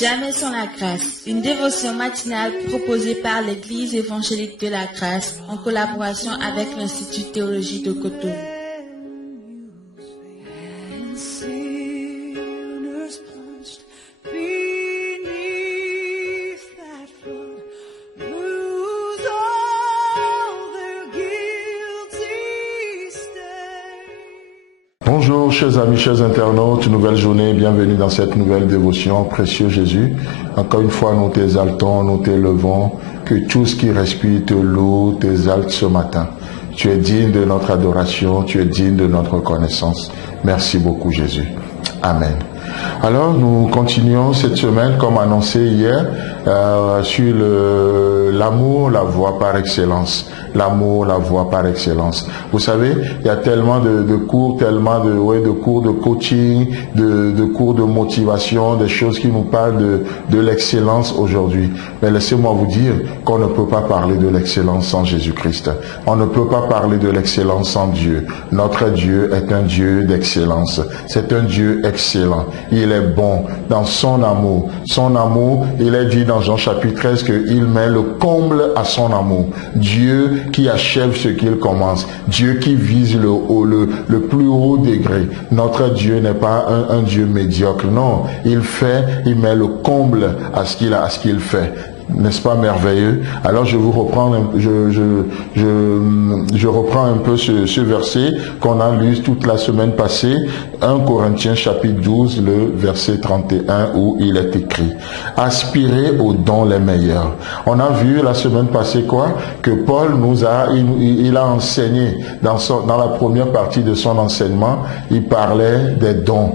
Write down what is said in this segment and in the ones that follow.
Jamais sans la grâce, une dévotion matinale proposée par l'Église évangélique de la grâce en collaboration avec l'Institut de théologie de Cotonou. Bonjour chers amis, chers internautes, nouvelle journée, bienvenue dans cette nouvelle dévotion, précieux Jésus. Encore une fois, nous t'exaltons, nous t'élevons, que tout ce qui respire te loue, t'exalte ce matin. Tu es digne de notre adoration, tu es digne de notre reconnaissance. Merci beaucoup Jésus. Amen. Alors nous continuons cette semaine, comme annoncé hier, sur l'amour, la voie par excellence. L'amour, la voie par excellence. Vous savez, il y a tellement de cours, tellement de cours de coaching, de cours de motivation, des choses qui nous parlent de l'excellence aujourd'hui. Mais laissez-moi vous dire qu'on ne peut pas parler de l'excellence sans Jésus-Christ. On ne peut pas parler de l'excellence sans Dieu. Notre Dieu est un Dieu d'excellence. C'est un Dieu excellent. Il est bon dans son amour. Son amour, il est dit dans Jean chapitre 13 qu'il met le comble à son amour. Dieu qui achève ce qu'il commence. Dieu qui vise le plus haut degré. Notre Dieu n'est pas un Dieu médiocre. Non, il met le comble à ce qu'il fait. N'est-ce pas merveilleux? Alors je vous reprends, je reprends un peu ce verset qu'on a lu toute la semaine passée, 1 Corinthiens chapitre 12, le verset 31, où il est écrit: aspirez aux dons les meilleurs. On a vu la semaine passée quoi? Que Paul il a enseigné dans la première partie de son enseignement, il parlait des dons.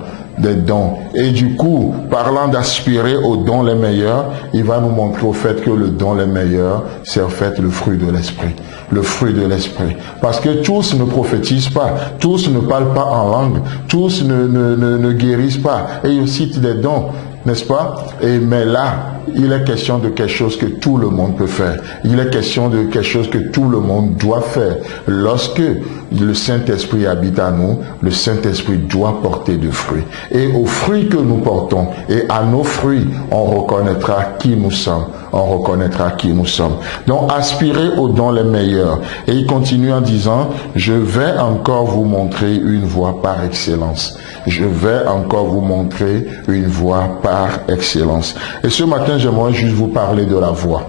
Et du coup, parlant d'aspirer aux dons les meilleurs, il va nous montrer au fait que le don les meilleurs, c'est en fait le fruit de l'esprit. Le fruit de l'esprit. Parce que tous ne prophétisent pas, tous ne parlent pas en langue, tous ne guérissent pas. Et il cite des dons, n'est-ce pas? Mais là, il est question de quelque chose que tout le monde peut faire. Il est question de quelque chose que tout le monde doit faire. Lorsque le Saint-Esprit habite à nous, le Saint-Esprit doit porter de fruits. Et aux fruits que nous portons, et à nos fruits, on reconnaîtra qui nous sommes. On reconnaîtra qui nous sommes. Donc, aspirez aux dons les meilleurs. Et il continue en disant: je vais encore vous montrer une voie par excellence. Je vais encore vous montrer une voie par excellence. Et ce matin, j'aimerais juste vous parler de la voie.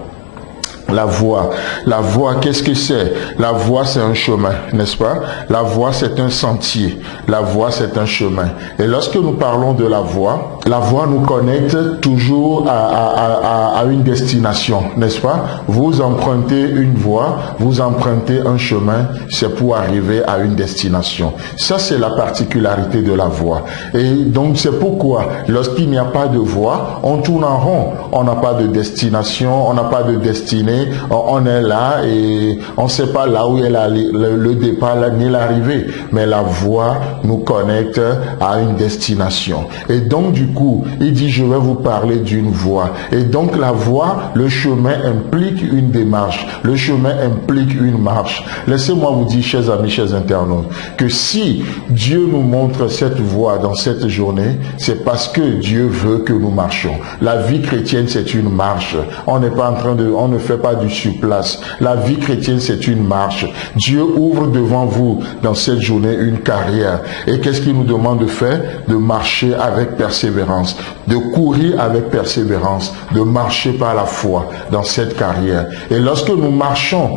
La voie, qu'est-ce que c'est? La voie, c'est un chemin, n'est-ce pas? La voie, c'est un sentier. La voie, c'est un chemin. Et lorsque nous parlons de la voie nous connecte toujours à une destination, n'est-ce pas? Vous empruntez une voie, vous empruntez un chemin, c'est pour arriver à une destination. Ça, c'est la particularité de la voie. Et donc, c'est pourquoi, lorsqu'il n'y a pas de voie, on tourne en rond. On n'a pas de destination, on n'a pas de destinée. On est là et on ne sait pas là où est le départ ni l'arrivée, mais la voie nous connecte à une destination. Et donc du coup, il dit: je vais vous parler d'une voie. Et donc la voie, le chemin implique une démarche, le chemin implique une marche. Laissez-moi vous dire, chers amis, chers internautes, que si Dieu nous montre cette voie dans cette journée, c'est parce que Dieu veut que nous marchions. La vie chrétienne, c'est une marche. On n'est pas on ne fait pas du surplace. La vie chrétienne, c'est une marche. Dieu ouvre devant vous dans cette journée une carrière. Et qu'est-ce qu'il nous demande de faire? De marcher avec persévérance, de courir avec persévérance, de marcher par la foi dans cette carrière. Et lorsque nous marchons,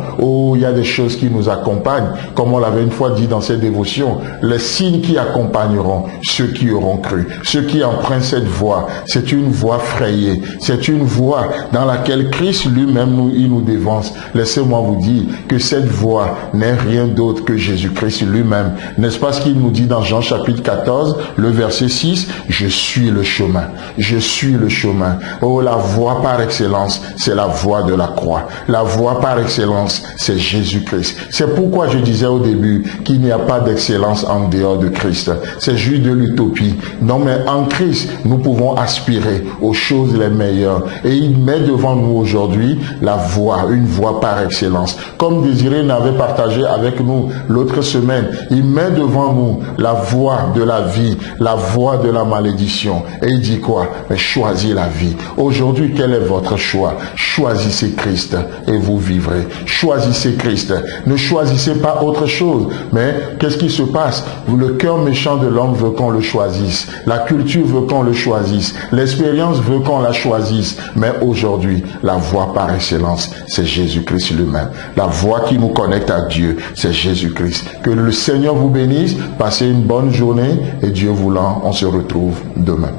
il y a des choses qui nous accompagnent, comme on l'avait une fois dit dans cette dévotion, les signes qui accompagneront ceux qui auront cru, ceux qui empruntent cette voie. C'est une voie frayée, c'est une voie dans laquelle Christ lui-même il nous dévance. Laissez-moi vous dire que cette voie n'est rien d'autre que Jésus-Christ lui-même. N'est-ce pas ce qu'il nous dit dans Jean chapitre 14, le verset 6? Je suis le chemin. Je suis le chemin. Oh, la voie par excellence, c'est la voie de la croix. La voie par excellence, c'est Jésus-Christ. C'est pourquoi je disais au début qu'il n'y a pas d'excellence en dehors de Christ. C'est juste de l'utopie. Non, mais en Christ, nous pouvons aspirer aux choses les meilleures. Et il met devant nous aujourd'hui la voie, une voie par excellence. Comme Désiré n'avait partagé avec nous l'autre semaine, il met devant nous la voie de la vie, la voie de la malédiction. Et il dit quoi? Mais choisis la vie. Aujourd'hui, quel est votre choix? Choisissez Christ et vous vivrez. Choisissez Christ. Ne choisissez pas autre chose. Mais qu'est-ce qui se passe? Le cœur méchant de l'homme veut qu'on le choisisse. La culture veut qu'on le choisisse. L'expérience veut qu'on la choisisse. Mais aujourd'hui, la voie par excellence, c'est Jésus-Christ lui-même. La voie qui nous connecte à Dieu, c'est Jésus-Christ. Que le Seigneur vous bénisse. Passez une bonne journée et Dieu voulant, on se retrouve demain.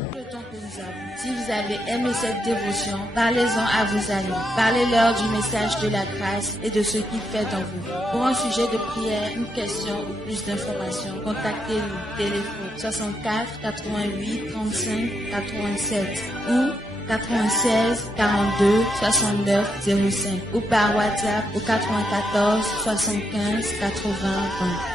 Si vous avez aimé cette dévotion, parlez-en à vos amis. Parlez-leur du message de la grâce et de ce qu'il fait dans vous. Pour un sujet de prière, une question ou plus d'informations, contactez-nous. Téléphone 64 88 35 87 ou 96 42 69 05 ou par WhatsApp au 94 75 80 20.